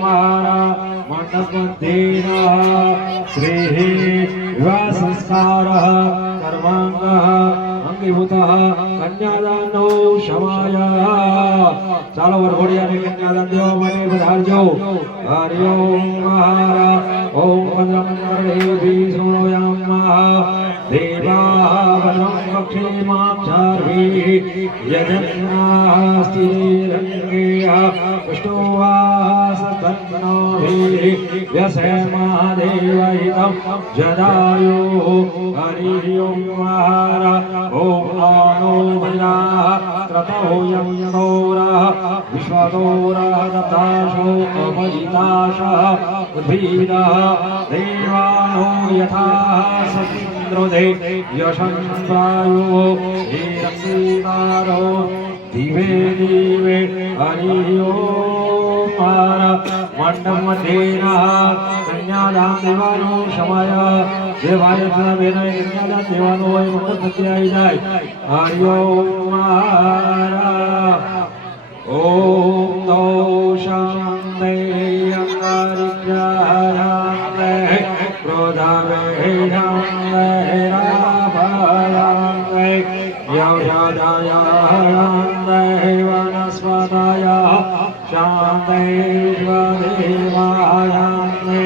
મારા મંડપધીર શ્રી વિવાહ સંસ્કાર કર્માંગ અંગીભૂત કન્યાદાનો શમાય ચાલો વરઘોડિયાને કન્યાદાન દેવા માટે પધારજો હરિ ઓમ મારા ઓમ ભદ્રમ વરદેવી बलं पक्षिमाक्षार्भिः यजन्नास्ति रङ्गेया पुष्टो वा सतन्नोभिः व्यसेमादेवहितं हरिः ॐ महार ॐ आनो भजाः क्रतोऽयं नोरः विश्वगोरः दताशो अपजिताशः उद्भिदः देवानो यथा सति ચંદ્રોદય યશંપાયો વીરસીતારો દિવે દિવે હરિયો મંડપ મધ્યેના કન્યાદાન દેવાનો સમય દેવાય પ્રવેન કન્યાદાન દેવાનો હોય મંડપ મધ્યે આવી જાય હરિયો મારા ઓમ નમઃ યૌષાદાયાંતે વનસ્પતય શાંતૈશ્વદેવાયાંતે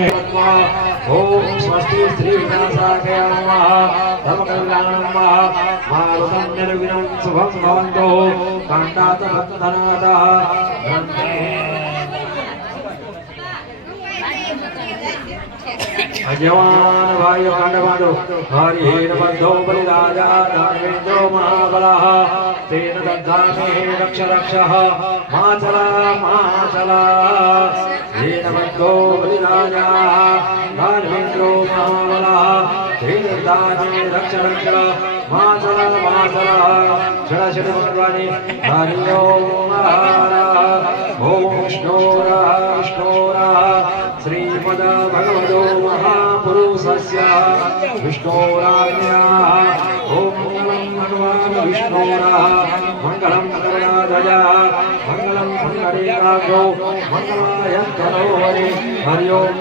ઓમ સ્વસ્તિ શ્રી વિનાશાય નમઃ ધર્મકલ્યાણ નમઃ મારુતમ નિર્વિઘ્नं अजवान भाई पांडवानो हरि बद्धो बलिराजा दानवेन्द्रो महाबलः तेन दद्धामि हे रक्ष रक्षः मा चला मा चला येन बद्धो बलिराजा दानवेन्द्रो महाबलः तेन दद्धामि रक्ष रक्ष मा चला मा चला षड षड भगवानि हरि ओम ओम विष्णोरा विष्णोरा श्रीपद भगवतो महा વિષ્ણોરાજ્ઞા ઓમ મંગલમ ભગવાન વિષ્ણોરા મંગલમ કરુણાધજા મંગલમ શંકરેકાગ્રો મંગલાય ધનો હરિ હરિ ઓમ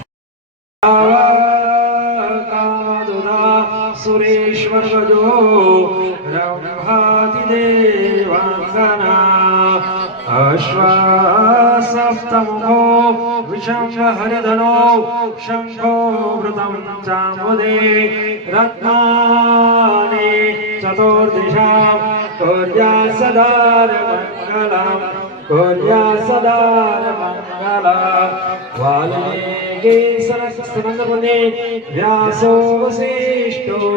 અશ્વસપ્તમો વિષમ હરિધનો શંખો વૃતમ ચામુદે રત્નાને ચતુર્દિશા કૌર્યા સદાર મંગલમ કૌર્યા સદાર મંગલમ વાલ્મીકે સરસ્વનંદમુનિ વ્યાસો વસિષ્ઠો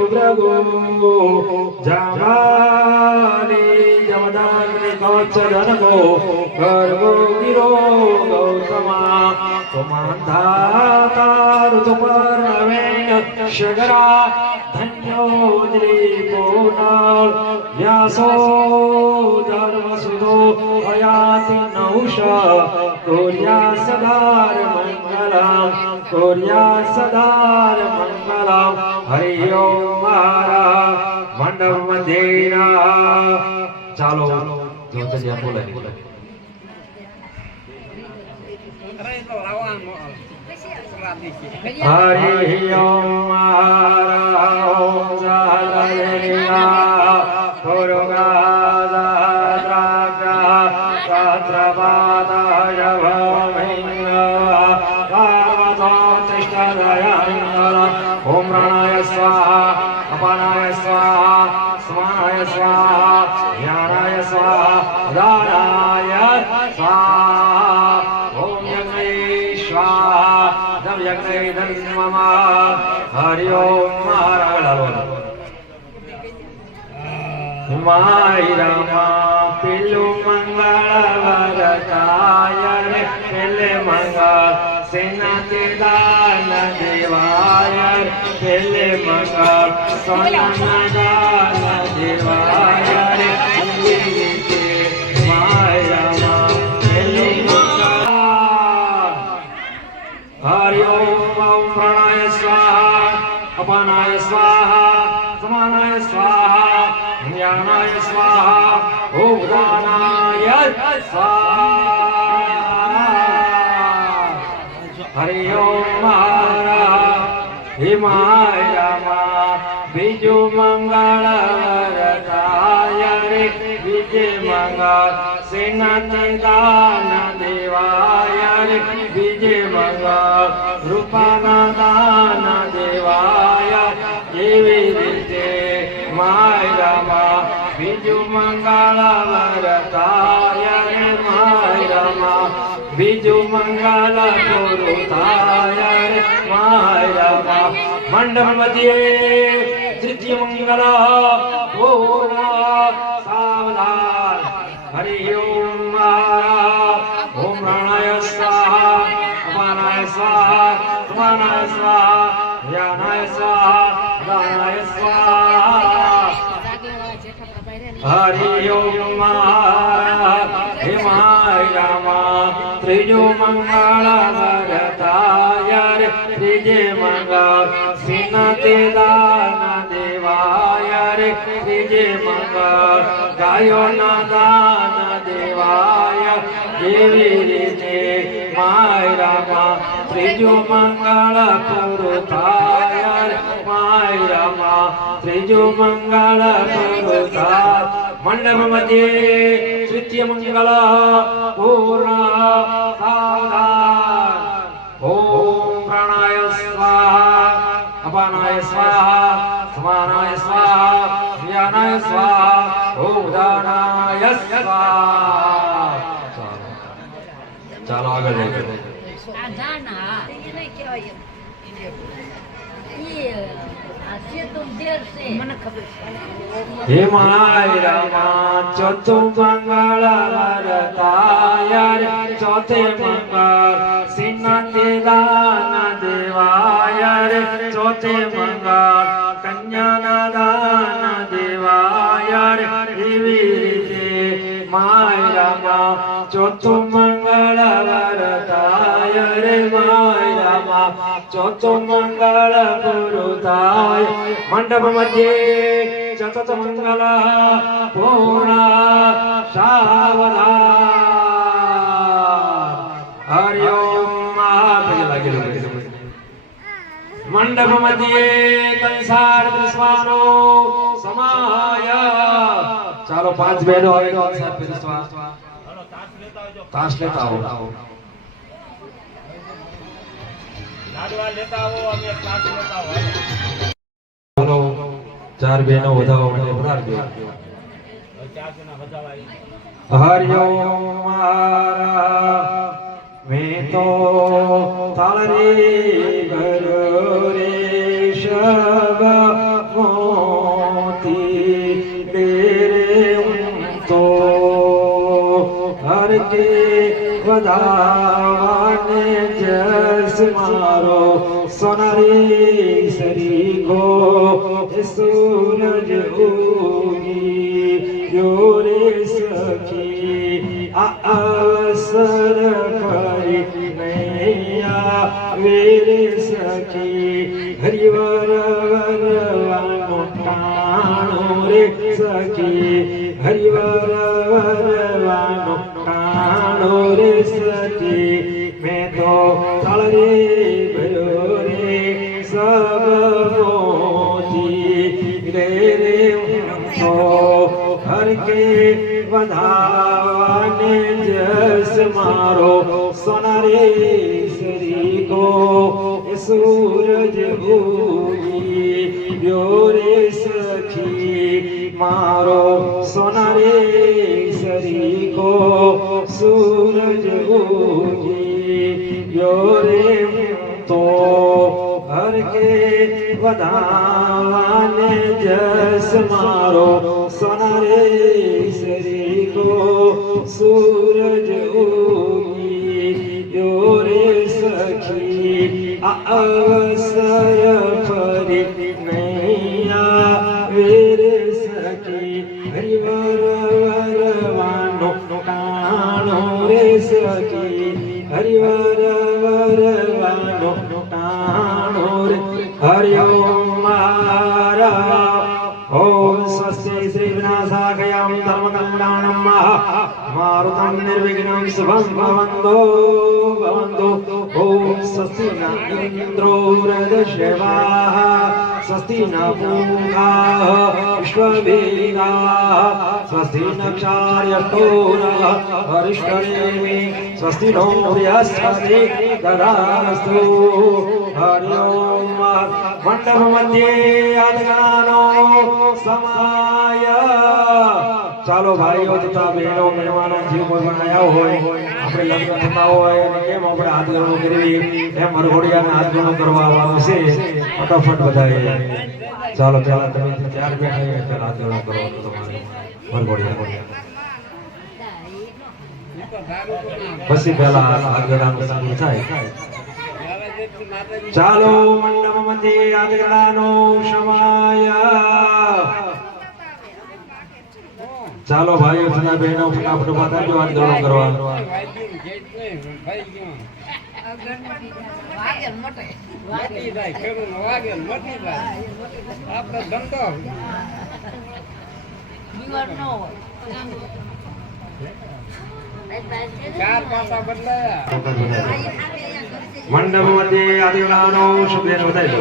જમદાગ્નિ કવચધનકો ગર્ભો ગિરો ગૌતમા. કુમાંધાતા ઋતુપર્ણવેણ શગરા ધન્યો દ્રીપો નળ વ્યાસો ધર્મસુધો હયાતિ નૌષ કોર્યા સદાર મંગલમ કોર્યા સદાર મંગલમ. હરિ ઓમ મારા મંડપ મધ્યેના ચાલો જોતલિયા બોલે હરિ ઓમ મારા ઓમ જાલરેલા યજ્ઞે ધન મમ હરિ ઓમ મહારાજ પેલું મંગળ વરતાય રે પેલે મંગળ સેનાથી દાન દેવાય પેલે મંગળ સોના હરિ ઓમ મારા હિમાય બીજું મંગળ વરતાય રે બીજે મંગળ સેનાથી દાન દેવાય રે બીજે મંગળ રૂપાના દાન દેવાય એવી રીતે માયરામાં બીજું મંગળ વરતાય રે માયરામાં. બીજું મંગળ ગુરુ થાય રે માયરામાં. મંડપ મધ્યે તૃતીય મંગળ પૂર્ણ સાવધાન. હરિ ઓમ મારા. ઓમ પ્રણય સ્વાહા. અપાનાય સ્વાહા. સમાનાય સ્વાહા. જ્ઞાનાય સ્વાહા. દાનાય સ્વાહા. હરિ ઓમ મારા હિમાય રામા ત્રીજો મંગળ વરતાય રે ત્રીજે મંગળ સિનતે દાન દેવાય રે ત્રીજે મંગળ ગાયો ના દાન દેવાય એવી રીતે માય રામા ત્રીજો મંગળ પૂરું થાય રે માય રામા ત્રીજો મંગળ પૂરું થાય મંડપ મધ્યે તૃતીય મંગળ પૂર્ણ સાવધાન ઓમ પ્રાણાય સ્વાહા અપાનાય સ્વાહા સમાનાય સ્વાહા જ્ઞાનાય સ્વાહા ઓમ દાનાય સ્વાહા ચાલો આગળ જઈએ આ જાના ઈ આ સેતુમ દેર છે મને ખબર હે માય રામા, ચોથું મંગળ વરતાય ચોથે મંગળ સિનાતે દાન દેવાય રે, ચોથે મંગળ કન્યાના દાન દેવાય રે, એવી રીતે માય રામા, ચોથું ચોથું મંગળ પૂરું થાય મંડપ મધ્યે ચતુર્થ મંગલ પૂર્ણ સાવધાન હરિ ઓમ આ પગે લાગેલું મંડપ મધ્યે કંસાર દૃશ્વાનો સમાય ચાલો પાંચ બહેનો આવે કંસાર પીરસવા તાશ લેતા આવો ચાર બહેનો વધાવવા માટે પધારજો ચાર હરિયો વધાવા મારા મેં તો તારી ભરો રે તો વધાવાને મારો સોનારી સરી ગો સૂરજ ઉગી. યો રે સખી, આ અવસર કરી નૈયા. વેરે સખી હરિવર વરવાનો ટાણો રે સખી. હરિવર મારો સોનારે સરી કો એ સૂરજ ઉગી બ્યો રે સખી, મારો સોનારે સરી કો સૂરજ ઉગી બ્યો રે તો હર કે વધાવાને જસ મારો સોનારે સરી કો સૂરજ અવસર ફરી નૈયા વીર સખી હરિવર વરવાનો ટાણો રે સખી હરિવર વરવાનો ટાણો રે. હરિયો મારા વિનાશાખયામ ધર્મકલ્યાણમ મારુતમ નિર્વિઘ્નમ શુભમ ભવન્તો ભવન્તો ઓમ રદશવાહ સ્વસ્તિ ન પૂષા વિશ્વવેદાः સ્વસ્તિ ન ક્ષાર્યષ્ટોરः હરિષ્ઠરેમિ સ્વસ્તિ નો બૃહસ્પતિ દદાસ્તુ હરિ ઓમ મંડપ મધ્યે અદગાનો સમાય ચાલો ભાઈઓ તથા બહેનો, મહેમાનો, જે કોઈ આવ્યા હોય, આપણે લગ્ન થતા હોય અને કેમ આપણે હાથ ગણો કરવી, એમ મરઘોડિયાને હાથ ગણો કરવા આવવાનું ફટાફટ બધાએ. ચાલો પહેલા તમે ત્યાર બેઠા પહેલા હાથ ગણું કરો તમારે મરઘોડિયા પછી પહેલા હાથ ગણાનું ચાલુ થાય. ચાલો મંડપ મધ્યે આદગડાનો સમાય. ચાલો ભાઈઓ સના બહેનો ફટાફટ ઊભા થજો આંદોલન કરવા મંડપ મધ્ય આદગડાનો શબ્દ બતાવી દો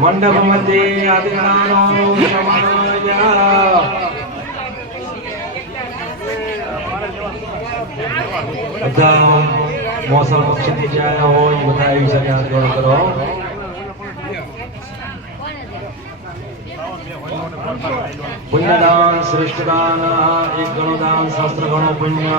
મંડપ મધ્યે આદગડાનો સમાય બધા મોસમ પક્ષી જાય હોય બધા આવી શકે આદગડો કરો પુણ્યદાન શ્રેષ્ઠદાન એક ગણો દાન શાસ્ત્ર ગણો પુણ્ય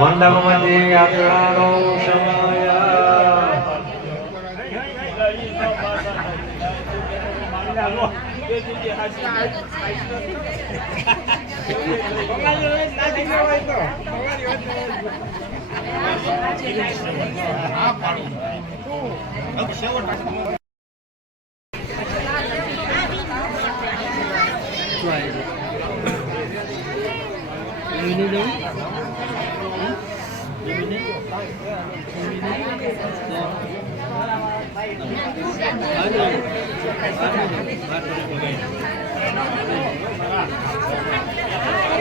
નોટ પૂછ્યો મંડપ મધ્યે સમય દાદા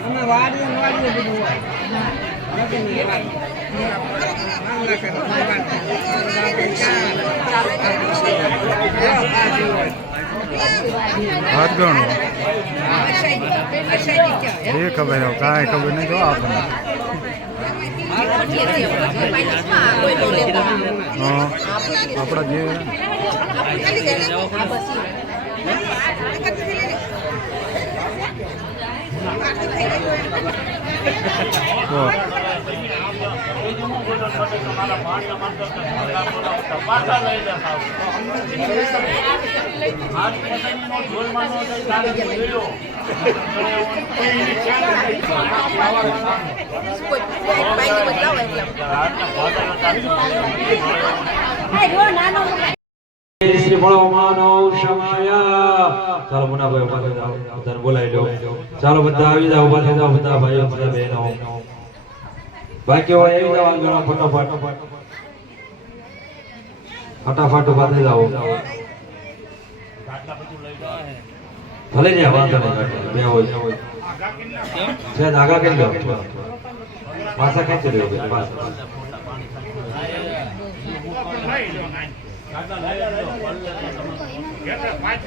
જ નહીં નાગલાવાળા બધું હોય. મારા ભંભાત પાસ આવી જ થા હાથ ગણો. એ ખબર હો કાંઈ ખબર નહીં જો આપણને. આપણા છીએ પૂછીએ ફાઇનાન્સમાં કોઈ નો લેતા હા આ પૂછીએ આપણા જે આ પૂછી ગયા આ બસ ઈ. તો પાછા લઈ જતા આજ પોતાનો ઢોલમાં નો જાય તારે જોયો કોઈ કોઈ બાઈક બદલાવે એટલે શ્રી ભણો માનવ શમાયા ચાલો મુનાભાઈ બોલાવી લો ચાલો બધા આવી જાઓ ઊભા થઈ બધા ભાઈઓ બધા બહેનો બાકી હોય આવી જાઓ આગળ ફટાફટ ફટાફટ ઊભા થઈ જાઓ ભલે ને વાંધો નહીં. બે હોય છે આગા કરી લો પાછા ખેંચી લ્યો પાછા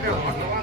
લો